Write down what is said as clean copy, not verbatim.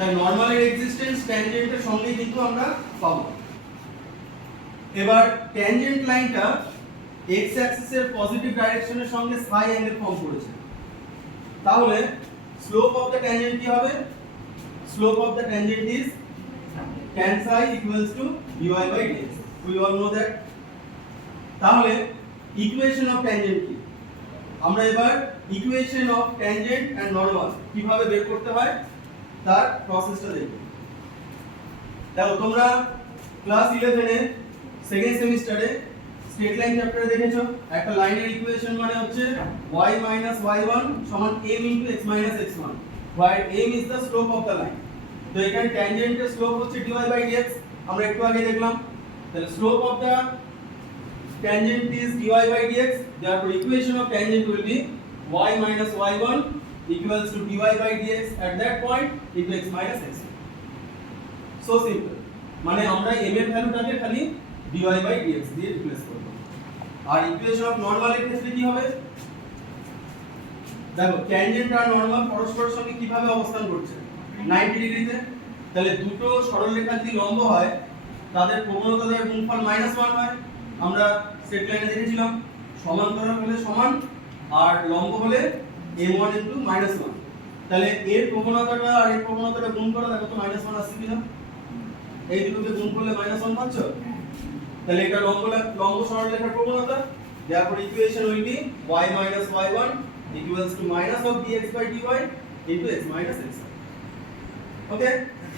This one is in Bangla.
তাই নরমালের এক্সিস্টেন্স ট্যানজেন্টের সঙ্গেই কিন্তু আমরা পাবো। এবার ট্যানজেন্ট লাইনটা x অ্যাক্সিসের পজিটিভ ডাইরেকশনের সঙ্গে psi অ্যাঙ্গেল ফর্ম করেছে, তাহলে স্লোপ অফ দ্য ট্যানজেন্ট কি হবে? Slope of the tangent is tan psi equals to dy by dx. We all know that. তাহলে ইকুয়েশন অফ ট্যানজেন্ট কি? আমরা এবার equation of tangent and normal কিভাবে বের করতে হয় তার প্রসেসটা দেখব। দেখো তোমরা ক্লাস 11 এ সেকেন্ড সেমিস্টারে স্ট্রেট লাইন চ্যাপ্টারে দেখেছো একটা লাইনের ইকুয়েশন মানে হচ্ছে y - y1 m * x - x1, where m is the slope of the line. তো এখানে ট্যানজেন্টের স্লোপ হচ্ছে dy by dx, আমরা একটু আগে দেখলাম। তাহলে slope of the tangent is dy by dx, therefore equation of tangent will be y minus y1 equals to dy by dx at that point into x minus x. So simple. মানে আমরা m এর ভ্যালুটাকে খালি dy by dx দিয়ে রিপ্লেস করব। আর ইকুয়েশন অফ নরমাল এর ক্ষেত্রে কি হবে? দেখো ট্যানজেন্ট আর নরমাল পরস্পরের সঙ্গে কিভাবে অবস্থান করছে 90 ডিগ্রিতে। তাহলে দুটো সরলরেখা যদি লম্ব হয় তাদের প্রবণতা দ্বয়ের গুণফল -1 হয়। আমরা স্ট্রেট লাইনে দেখেছিলাম সমান্তরাল হলে সমান আর লম্ব হলে m1 * -1। তাহলে এর প্রবণতাটা আর এর প্রবণতাটা গুণ করে দেখো তো -1 আসছে কিনা। এই দুটোকে গুণ করলে -1 পাচ্ছ। তাহলে এটা লম্ব সরলরেখার প্রবণতা। therefore equation will be y minus y1 equals to minus of dx by dy into x minus x. Okay,